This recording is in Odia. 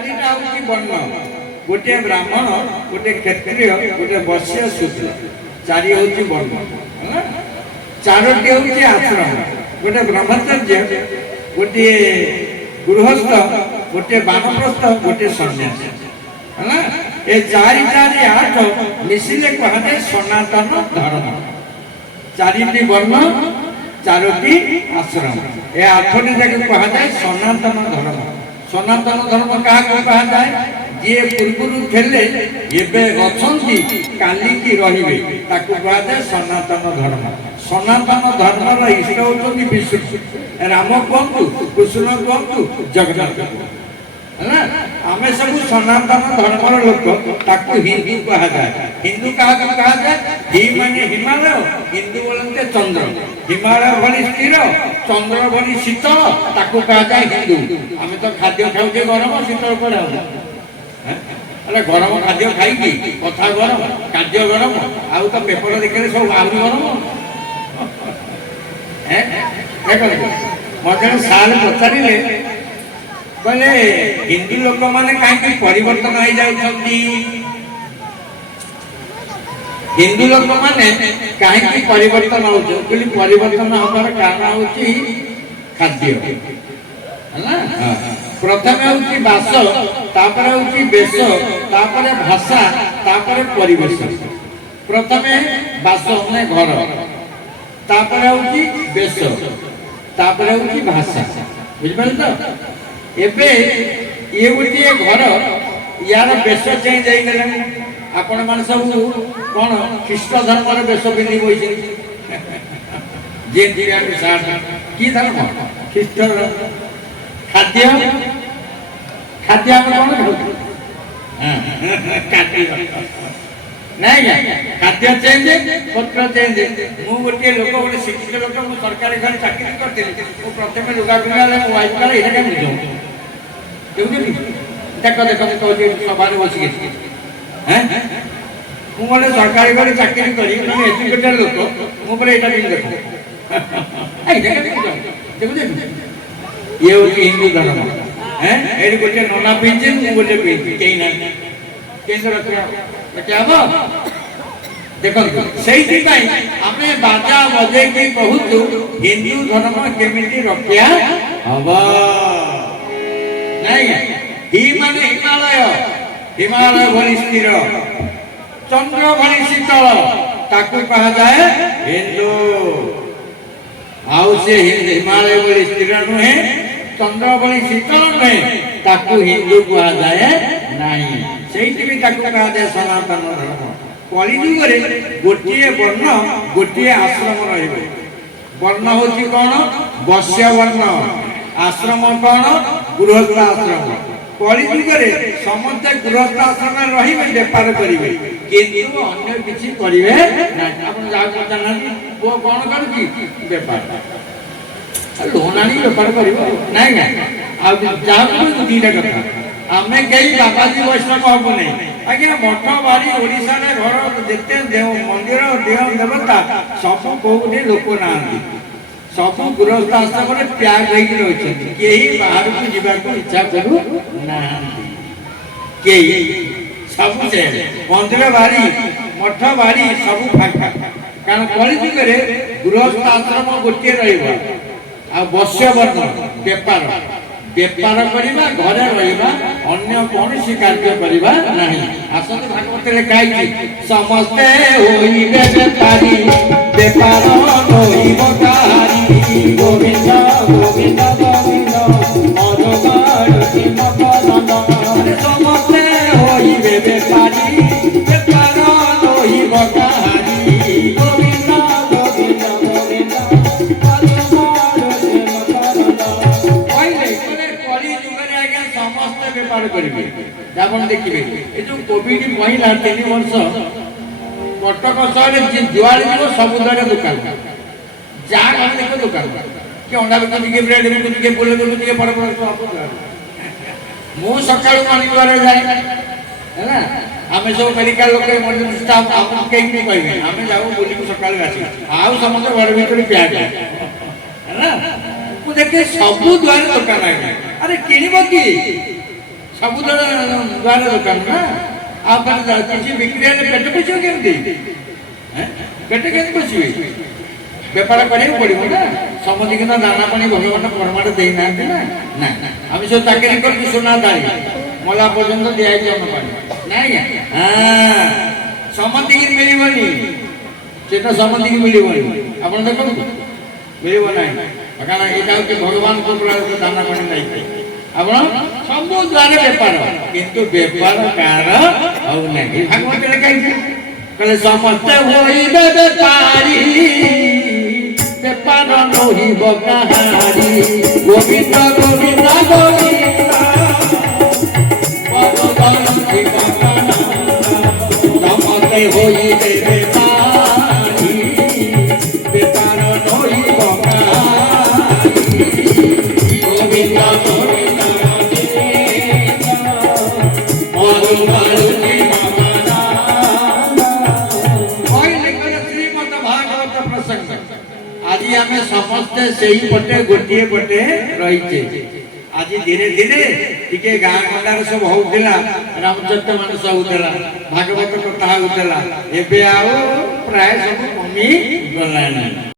ଚାରିଟା ହେଉଛି ବର୍ଣ୍ଣ, ଗୋଟିଏ ବ୍ରାହ୍ମଣ, ଗୋଟିଏ କ୍ଷତ୍ରିୟ, ଗୋଟିଏ ବୈଶ୍ୟ, ଶୂଦ୍ର, ଚାରି ହେଉଛି ବର୍ଣ୍ଣ ହେଲା। ଚାରୋଟି ହେଉଛି ଆଶ୍ରମ, ଗୋଟିଏ ବ୍ରହ୍ମଚର୍ଯ୍ୟ, ଗୋଟିଏ ଗୃହସ୍ଥ, ଗୋଟିଏ ବାନପ୍ରସ୍ଥ, ଗୋଟିଏ ସନ୍ନ୍ୟାସୀ ହେଲା। ଏ ଚାରି ଚାରି ଆଠ ମିଶିଲେ କୁହାଯାଏ ସନାତନ ଧର୍ମ। ଚାରିଟି ବର୍ଣ୍ଣ, ଚାରୋଟି ଆଶ୍ରମ, ଏ ଆଠଟି ଯାକ କୁହାଯାଏ ସନାତନ ଧର୍ମ। ସନାତନ ଧର୍ମ କାହାକୁ କୁହାଯାଏ? ଯିଏ ପୂର୍ବରୁ ଥିଲେ, ଏବେ ଅଛନ୍ତି, କାଲିକି ରହିବେ, ତାକୁ କୁହାଯାଏ ସନାତନ ଧର୍ମ। ସନାତନ ଧର୍ମର ଇଷ୍ଟ ହେଉଛନ୍ତି ବିଷ୍ଣୁ, ରାମ କୁହନ୍ତୁ, କୃଷ୍ଣ କୁହନ୍ତୁ, ଜଗନ୍ନାଥ ହେଲା। ଆମେ ସବୁ ସନାତନ ଧର୍ମର ଲୋକ, ତାକୁ ହିନ୍ଦୁ କୁହାଯାଏ। ହିନ୍ଦୁ କାହାକୁ କୁହାଯାଏ? ହି ମାନେ ହିମାଳୟ, ହିନ୍ଦୁ ବୋଲନ୍ତି ଚନ୍ଦ୍ର। ହିମାଳୟ ଭଳି ସ୍ଥିର, ଚନ୍ଦ୍ର ଭଳି ଶୀତଳ, ତାକୁ କୁହାଯାଏ ହିନ୍ଦୁ। ଆମେ ତ ଖାଦ୍ୟ ଖାଉଛେ ଗରମ, ଶୀତଳ କୁଆଡ଼େ ହବ? ହେଲେ ଗରମ ଖାଦ୍ୟ ଖାଇକି କଥା ଗରମ, କାର୍ଯ୍ୟ ଗରମ, ଆଉ ତ ପେପର ଦେଖିଲେ ସବୁ ଆହୁରି ଗରମ। ଦେଖନ୍ତୁ, ମତେ ସାର୍ ପଚାରିଲେ, କହିଲେ ହିନ୍ଦୁ ଲୋକମାନେ କାହିଁକି ପରିବର୍ତ୍ତନ ହେଇଯାଉଛନ୍ତି? ହିନ୍ଦୁ ଲୋକମାନେ କାହିଁକି ପରିବର୍ତ୍ତନ ହଉଛନ୍ତି? ପରିବର୍ତ୍ତନ ହବାର କାରଣ ହଉଛି ଖାଦ୍ୟ ହେଲା। ପ୍ରଥମେ ହଉଛି ବାସ, ତାପରେ ହଉଛି ବେଶ, ତାପରେ ଭାଷା, ତାପରେ ପରିବେଶ। ପ୍ରଥମେ ବାସ ମାନେ ଘର, ତାପରେ ହଉଛି ବେଶ, ତାପରେ ହଉଛି ଭାଷା। ବୁଝିପାରିଲେ ତ? ଏବେ ଇଏ ଗୋଟିଏ ଘର, ୟାର ବେଶ ଚେଞ୍ଜ ହେଇଗଲାଣି। ଆପଣ ମାନେ ସବୁ କଣ ଖ୍ରୀଷ୍ଟ ଧର୍ମର ବେଶ ପିନ୍ଧି ବଇଛନ୍ତି? କି ଧର୍ମ? ଖ୍ରୀଷ୍ଟ ଧର୍ମ। ଖାଦ୍ୟ, ଖାଦ୍ୟ ଆମେ କଣ ଖାଉଛୁ? ନାଇଁ ଖାଦ୍ୟ ଚେଞ୍ଜ, ପତ୍ର ଚେଞ୍ଜ। ମୁଁ ଗୋଟିଏ ଲୋକ, ଗୋଟେ ଶିକ୍ଷିତ ଲୋକ, ମୁଁ ସରକାରୀ ଘରେ ଚାକିରି କରିଥିଲି। ମୁଁ ପ୍ରଥମେ ଲୁଗା ପିନ୍ଧିଲା ମୋ ୱାଇଫ୍ କହିଲା ଏଇଟା କେମିତି ବୁଝ? ଦେଖୁଛନ୍ତି? ଦେଖ ଦେଖ କହୁଛି ସଭାରେ ବସିକି। ମୁଁ ଗୋଟେ ସରକାରୀ ଘରେ ଚାକିରି କରି, ମାନେ ଏଜୁକେଟେଡ୍ ଲୋକ, ମୁଁ ପରେ ଏଇଟା କେମିତି ଦେଖ? ଦେଖୁଛନ୍ତି? ଇଏ ହେଉଛି ହିନ୍ଦୁ ଧର୍ମ। ଏଠି ଗୋଟେ ନନା ପିଇଛି, ମୁଁ ଗୋଟେ ପିଇଛି, କେହି ନାହିଁ। କେମିତି ରଖିବା ହବ? ଦେଖନ୍ତୁ, ସେଇଥିପାଇଁ ଆମେ ବାଜା ବଜେଇକି କହୁଛୁ ହିନ୍ଦୁ ଧର୍ମ କେମିତି ରକ୍ଷା ହବ। ନାଇଁ, ହି ମାନେ ହିମାଳୟ, ହିମାଳୟ ଭଳି ସ୍ଥିର, ଚନ୍ଦ୍ର ଭଳି ଶୀତଳ, ତାକୁ କୁହାଯାଏ ହିନ୍ଦୁ। ଆଉ ସେ ହିମାଳୟ ଭଳି ସ୍ଥିର ନୁହେଁ, ଚନ୍ଦ୍ର ଭଳି ଶୀତଳ ନୁହେଁ, ତାକୁ ହିନ୍ଦୁ କୁହାଯାଏ ନାହିଁ। ସେଇଥିପାଇଁ ତାକୁ କୁହାଯାଏ ସନାତନ ଧର୍ମ। କଳିଯୁଗରେ ଗୋଟିଏ ବର୍ଣ୍ଣ, ଗୋଟିଏ ଆଶ୍ରମ ରହିବ। ବର୍ଣ୍ଣ ହଉଛି କଣ? ବୈଶ୍ୟ ବର୍ଣ୍ଣ। ଆଶ୍ରମ କଣ? ଗୃହସ୍ଥ ଆଶ୍ରମ। କଳିଯୁଗରେ ସମସ୍ତେ ଗୃହସ୍ଥ ଆଶ୍ରମରେ ରହିବେ, ବେପାର କରିବେ, କିନ୍ତୁ ଅନ୍ୟ କିଛି କରିବେ ନାହିଁ। ଆପଣ ଯାହାକୁ ପଚାରୁନାହାନ୍ତି, ପୁଅ କଣ କରୁଛି? ବେପାର। ଲୋନ୍ ଆଣି ବେପାର କରିବ, ନାଇଁ ନା? ଆଉ ଯାହାକୁ ଦିଟା କଥା, ଆମେ କେହି ବାବାଜୀ ବୈଷ୍ଣବ ହବୁ ନାହିଁ। ଆଜ୍ଞା, ମଠ ବାଡ଼ି ଓଡ଼ିଶାରେ ଘର ଯେତେ ମନ୍ଦିର ଦେହ ଦେବତା ସବୁ କୋଉଠି ଲୋକ ନାହାନ୍ତି, ସବୁ ଗୃହସ୍ଥ ଆଶ୍ରମରେ ପ୍ୟାକ୍ ହେଇକି ରହିଛନ୍ତି। କେହି ବାହାରକୁ ଯିବାକୁ ଇଚ୍ଛା କରୁ ନାହାନ୍ତି, କେହି। ସବୁ ସେ ମନ୍ଦିର ବାଡ଼ି, ମଠ ବାଡ଼ି ସବୁ ଫାଙ୍କା। କାରଣ କଳିଯୁଗରେ ଗୃହସ୍ଥ ଆଶ୍ରମ ଗୋଟିଏ ରହିବ, ଆଉ ବୈଶ୍ୟ ବର୍ଣ୍ଣ ବେପାର। ବେପାର କରିବା, ଘରେ ରହିବା, ଅନ୍ୟ କୌଣସି କାର୍ଯ୍ୟ କରିବା ନାହିଁ। ଆସନ୍ତୁ, ଭାଗବତରେ ଲେଖା ହେଇଛି, ସମସ୍ତେ ହୋଇବେ ବେପାରୀ, ବେପାର ହୋଇବ କାହାରି। ଗୋବିନ୍ଦ ଗୋବିନ୍ଦ ଗୋବିନ୍ଦ ସମସ୍ତେ ହୋଇବେ ବେପାରୀ, ବେପାର ହୋଇବ କାହାରି। ଗୋବିନ୍ଦ ଗୋବିନ୍ଦ ଗୋବିନ୍ଦ ସମସ୍ତେ ବେପାର କରିବେ। ଆପଣ ଦେଖିବେ, ଏ ଯୋଉ କୋଭିଡ ମହିଳା 3 ବର୍ଷ କଟକ ସହରରେ ଯୁଆଡେ ଯିବ ସବୁବେଳେ ଦୋକାନ, ଯାହା ଘରେ ଦେଖିବ ଦୋକାନ। କିଏ ଅଣ୍ଡା ବିକୁଛି, କିଏ ବ୍ରେଡ ବିକୁଛି, କିଏ ଫୁଲ ବିକୁଛି, କିଏ ବଡ଼ ବଡ଼ ସବୁ। ମୁଁ ସକାଳୁ ମର୍ଣ୍ଣିଂ ୱାର୍କ ଯାଏ ହେଲା। ଆମେ ସବୁ ମେଡିକାଲ ଲୋକ, ଷ୍ଟାଫ୍, ଆମକୁ କେହି ବି କହିବେ, ଆମେ ଯାଉ ବୁଲିକୁ ସକାଳୁ ଆସିବୁ। ଆଉ ସମସ୍ତେ ଘର ଭିତରେ ପ୍ୟାକ୍ ହେଲା। ମୁଁ ଦେଖେ ସବୁ ଦୁଆରେ ଦୋକାନ। ଆଜ୍ଞା, ଆରେ କିଣିବ କି? ସବୁବେଳେ ଦୁଆର ଦୋକାନ ନା ଆପଣ କିଛି ବିକ୍ରି ହେଲେ ପେଟ ପୋଷିବ କେମିତି? ପେଟ କେମିତି ପୋଷିବେ? ବେପାର କରିବାକୁ ପଡ଼ିବ ନା। ସମସ୍ତଙ୍କୁ ତ ଦାନା ପାଣି ଭଗବାନ ପରମାଟ ଦେଇନାହାନ୍ତି ନା। ନା ଆମେ ସବୁ ଚାକିରି କରିଛୁ ସୁନା ଦାଇ ମଲା ପର୍ଯ୍ୟନ୍ତ ଦିଆହେଇଛି ଅନ୍ନ ପାଣି ନାଇଁ ଆଜ୍ଞା। ସମସ୍ତଙ୍କୁ ମିଳିବନି, ସେଟା ସମସ୍ତଙ୍କୁ ମିଳିବନି। ଆପଣ ଦେଖନ୍ତୁ ମିଳିବ ନାହିଁ, କାରଣ ଏଇଟା ହଉଛି ଭଗବାନଙ୍କ ଦାନା ପାଣି ନାହିଁ। ଆପଣ ସବୁ ଦ୍ୱାର ବେପାର, କିନ୍ତୁ ବେପାର କାହାର ହଉନାହିଁ। ଭାଗବତ ଲେଖା ହେଇଛି, କହିଲେ ସମସ୍ତେ ହୋଇବେ ବେପାରୀ, ବେପାର ନହିବ କାହାରି। ଗୋବିନ୍ଦ ଗୋବିନ୍ଦ ଗୋବିନ୍ଦ ସମସ୍ତେ ହୋଇବେ ବେପାରୀ, ବେପାର ନହିବ କାହାରି। ଗୋବିନ୍ଦ ଗୋବିନ୍ଦ ଶ୍ରୀମଦ ଭାଗବତ ପ୍ରସଙ୍ଗ। ଆଜି ଆମେ ସମସ୍ତେ ସେଇ ପଟେ ଗୋଟିଏ ପଟେ ରହିଛେ। ଆଜି ଧୀରେ ଧୀରେ ଟିକେ ଗାଁ ଗଣ୍ଡାରେ ସବୁ ହଉଥିଲା, ରାମଚରିତ ମାନସ ହଉଥିଲା, ଭାଗବତ କଥା ହଉଥିଲା। ଏବେ ଆଉ ପ୍ରାୟ ସବୁ କମି ଗଲାଣି।